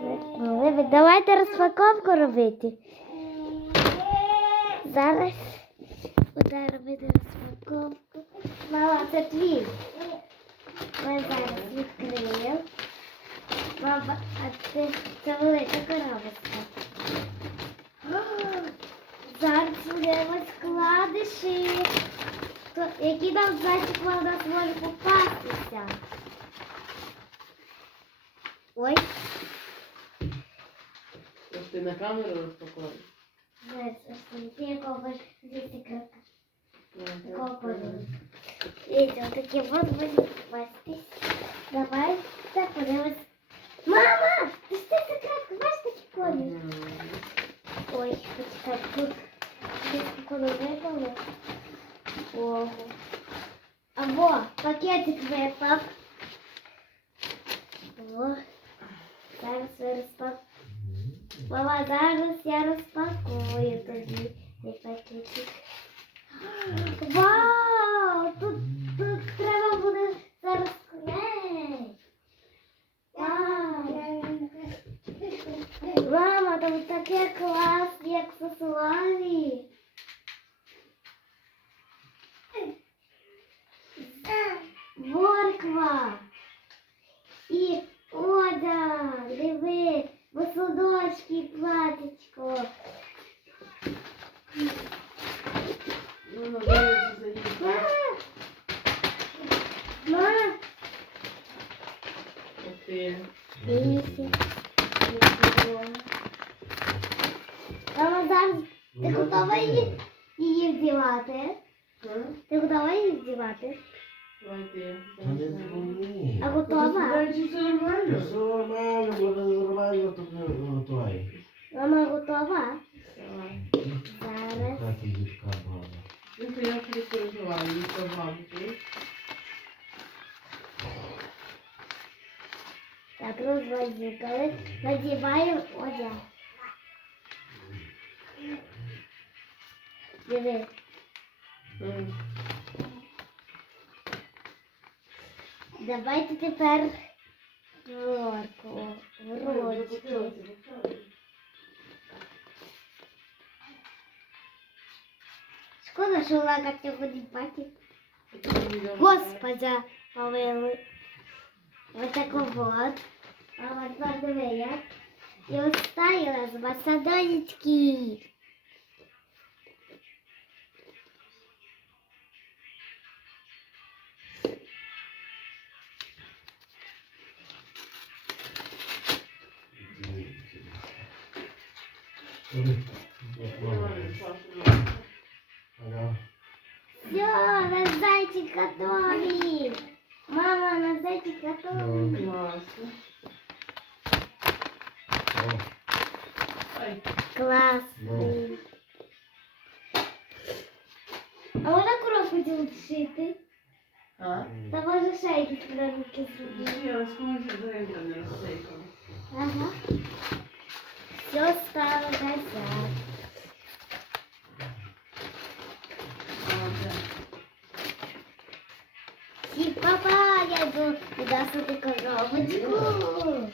Ну, давайте розпаковку робити. Зараз буду робити розпаковку. Мама, це твій. Ми зараз відкриємо. Мама, а це, це велика коробочка. Зараз будемо складиші. Які нам значить нас може попастися. Ой, ти на камеру розпаковуєш? зараз ось якого дітика. Ну, Такого кольору. Видите, вот такие вот будут попастись. Давай, так, подивись. Мама, ти ж ти закратку, бачиш такі колір? Мгм. Ой, почекай, тут десь коли випало. Ого. Або пакетик випав. О, зараз ви розпак... Мама, зараз я розпакую тоді пакетик. Вау! Тут, тут треба буде зараз клей. Вау! Мама, там таке класні ти. дивіться. Мама, зараз ти готова її, її вдівати? Ти готова її вдівати? Давай ти. Та не дзвони. А готова? Все нормально? Все нормально, буде нормально, то не готовий. Мама готова? Давай. Зараз. Так і дівка. Ну, я Так, розвозюкали. Надіваємо одяг. Диви. Давайте тепер горку. Ручки. Шкода, що не ходить бачить. Господи, помили. Вот такой вот. А вот подвоек. И уставила с басадонечки. Ага. Все, наш зайчик готовый. Мама, наш зайчик готовый. Классный. А можна коробку шити? а? Та може якісь коробки зробити. Я що зарядка не розсейкала. Ага. Все стало назад. Всі папа, я йду віддасити коробочку.